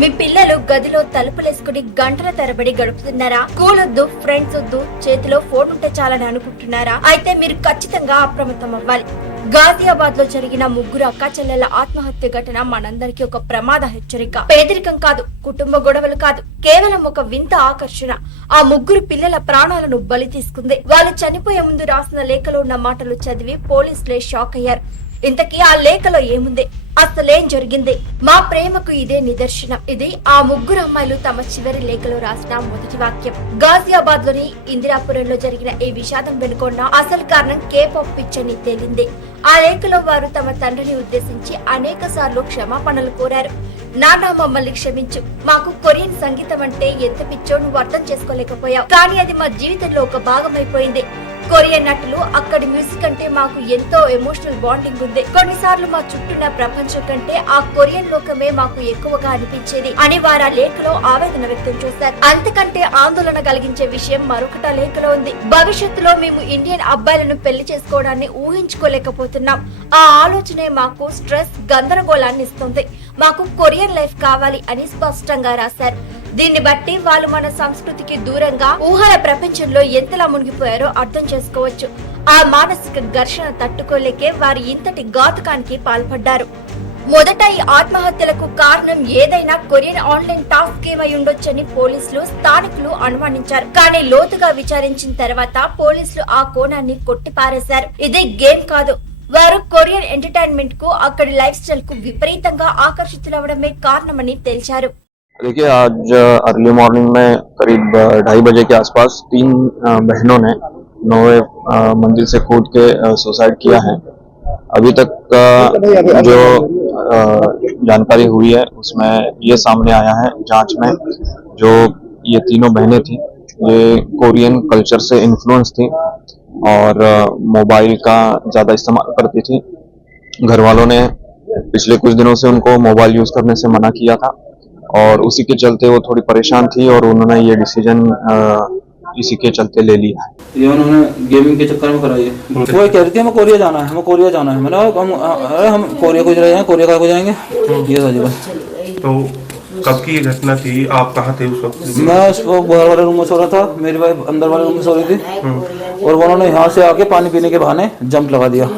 మీ పిల్లలు గదిలో తలుపులేసుకుని గంటల తరబడి గడుపుతున్నారా? స్కూల్ వద్దు, ఫ్రెండ్స్ వద్దు, చేతిలో ఫోన్ ఉంటే చాలని అనుకుంటున్నారా? అయితే మీరు ఖచ్చితంగా అప్రమత్తం అవ్వాలి. గాజియాబాద్ లో జరిగిన ముగ్గురు అక్కా చెల్లెల ఆత్మహత్య ఘటన మనందరికీ ఒక ప్రమాద హెచ్చరిక. పేదరికం కాదు, కుటుంబ గొడవలు కాదు, కేవలం ఒక వింత ఆకర్షణ ఆ ముగ్గురు పిల్లల ప్రాణాలను బలి తీసుకుంది. వాళ్ళు చనిపోయే ముందు రాసిన లేఖలో ఉన్న మాటలు చదివి పోలీసులే షాక్ అయ్యారు. ఇంతకీ ఆ లేఖలో ఏముంది, అసలేం జరిగింది? మా ప్రేమకు ఇదే నిదర్శనం. ఇది ఆ ముగ్గురు అమ్మాయిలు తమ చివరి లేఖలో రాసిన మొదటి వాక్యం. గాజియాబాద్ లోని ఇందిరాపురంలో జరిగిన ఈ విషాదం వెనుకొన్న అసలు కారణం కేపాప్ పిచ్ అని తేలింది. ఆ లేఖలో వారు తమ తండ్రిని ఉద్దేశించి అనేక సార్లు క్షమాపణలు కోరారు. నాన్న, మమ్మల్ని క్షమించు. మాకు కొరియన్ సంగీతం అంటే ఎంత పిచ్చో నువ్వు అర్థం చేసుకోలేకపోయావు, కానీ అది మా జీవితంలో ఒక భాగమైపోయింది. కొరియన్ నటులు, అక్కడి మ్యూజిక్ అంటే మాకు ఎంతో ఎమోషనల్ బాండింగ్ ఉంది. కొన్నిసార్లు మా చుట్టూన్న ప్రపంచం కంటే ఆ కొరియన్ లోకమే మాకు ఎక్కువగా అనిపించేది అని వారు ఆ లేఖలో ఆవేదన వ్యక్తం చేశారు. అంతకంటే ఆందోళన కలిగించే విషయం మరొకట లేఖలో ఉంది. భవిష్యత్తులో మేము ఇండియన్ అబ్బాయిలను పెళ్లి చేసుకోవడాన్ని ఊహించుకోలేకపోతున్నాం. ఆ ఆలోచనే మాకు స్ట్రెస్, గందరగోళాన్ని ఇస్తుంది. మాకు కొరియన్ లైఫ్ కావాలి అని స్పష్టంగా రాశారు. దీన్ని బట్టి వాళ్ళు మన సంస్కృతికి దూరంగా ఊహల ప్రపంచంలో ఎంతలా మునిగిపోయారో అర్థం చేసుకోవచ్చు. ఆ మానసిక ఘర్షణ తట్టుకోలేకే వారు ఇంతటి ఘాతుకానికి పాల్పడ్డారు. మొదట ఈ ఆత్మహత్యలకు కారణం ఏదైనా కొరియన్ ఆన్లైన్ టాస్క్ గేమ్ అయి ఉండొచ్చని పోలీసులు, స్థానికులు అనుమానించారు. కానీ లోతుగా విచారించిన తర్వాత పోలీసులు ఆ కోణాన్ని కొట్టిపారేశారు. ఇది గేమ్ కాదు, వారు కొరియన్ ఎంటర్టైన్మెంట్ కు, అక్కడి లైఫ్ స్టైల్ కు విపరీతంగా ఆకర్షితులవడమే కారణమని తేల్చారు. देखिए, आज अर्ली मॉर्निंग में करीब 2:30 बजे के आसपास 3 बहनों ने 9वें मंजिल से कूद के सुसाइड किया है। अभी तक जो जानकारी हुई है उसमें ये सामने आया है जांच में, जो ये तीनों बहनें थी ये कोरियन कल्चर से इन्फ्लुएंस थी और मोबाइल का ज़्यादा इस्तेमाल करती थी। घर वालों ने पिछले कुछ दिनों से उनको मोबाइल यूज़ करने से मना किया था और उसी के चलते वो थोड़ी परेशान थी और उन्होंने ये डिसीजन इसी के चलते ले लिया है। ये उन्होंने गेमिंग के चक्कर में कराई है। वो कह रही थी हमें कोरिया जाना है, हमें कोरिया जाना है। मैंने हम कोरिया को रहे हैं, कोरिया का को जाएंगे, ये था बस। तो कब की ये घटना थी, आप कहाँ थे उस वक्त? मैं उस बाहर वाले रूम में सो रहा था, मेरी वाइफ अंदर वाले रूम में सो रही थी और उन्होंने यहाँ से आके पानी पीने के बहाने जंप लगा दिया।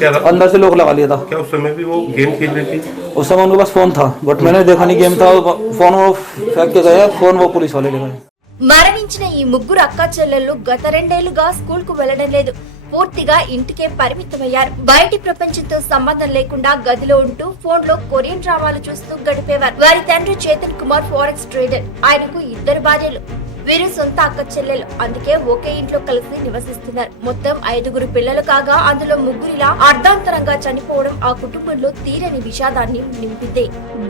क्या अंदर से लोग लगा लिया था। क्या उस समय भी वो गेम खेल रही थी? उस समय उनके पास फोन था, बट मैंने देखा नहीं गेम था। फोन वो फेंक के गए, फोन वो पुलिस वाले ले गए। మరణించిన ఈ ముగ్గురు అక్కా చెల్లెళ్ళు గత 2 ఏళ్లుగా స్కూల్ కు వెళ్లడం లేదు. పూర్తిగా ఇంటికే పరిమితమయ్యారు. బయటి ప్రపంచంతో సంబంధం లేకుండా గదిలో ఉంటూ ఫోన్ లో కొరియన్ డ్రామాలు చూస్తూ గడిపేవారు. వారి తండ్రి చేతన్ కుమార్ ఫారెక్స్ ట్రేడర్. ఆయనకు 2 భార్యలు. వీరు సొంత అక్క చెల్లెలు, అందుకే ఒకే ఇంట్లో కలిసి నివసిస్తున్నారు. మొత్తం 5 పిల్లలు కాగా అందులో 3 అర్ధాంతరంగా చనిపోవడం ఆ కుటుంబంలో తీరని విషాదాన్ని నింపింది.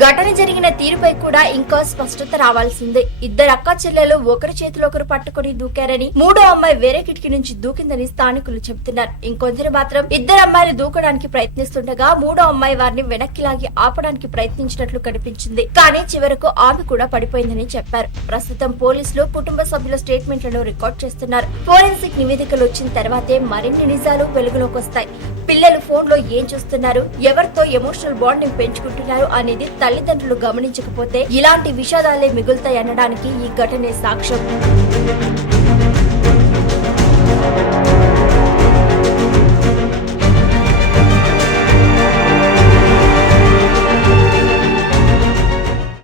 ఘటన జరిగిన తీరుపై కూడా ఇంకా స్పష్టత రావాల్సిందే. 2 అక్క చెల్లెలు ఒకరి చేతిలో ఒకరు పట్టుకుని దూకారని, 3వ అమ్మాయి వేరే కిటికీ నుంచి దూకిందని స్థానికులు చెబుతున్నారు. ఇంకొందరు మాత్రం 2 అమ్మాయిలు దూకడానికి ప్రయత్నిస్తుండగా 3వ అమ్మాయి వారిని వెనక్కి లాగి ఆపడానికి ప్రయత్నించినట్లు కనిపించింది. కానీ చివరకు ఆమె కూడా పడిపోయిందని చెప్పారు. ప్రస్తుతం పోలీసులు కుటుంబ సభ్యుల స్టేట్మెంట్లను రికార్డ్ చేస్తున్నారు. ఫోరెన్సిక్ నివేదికలు వచ్చిన తర్వాతే మరిన్ని నిజాలు వెలుగులోకి వస్తాయి. పిల్లలు ఫోన్ లో ఏం చూస్తున్నారు, ఎవరితో ఎమోషనల్ బాండింగ్ పెంచుకుంటున్నారు అనేది తల్లిదండ్రులు గమనించకపోతే ఇలాంటి విషాదాలే మిగులుతాయి అనడానికి ఈ ఘటనే సాక్ష్యం.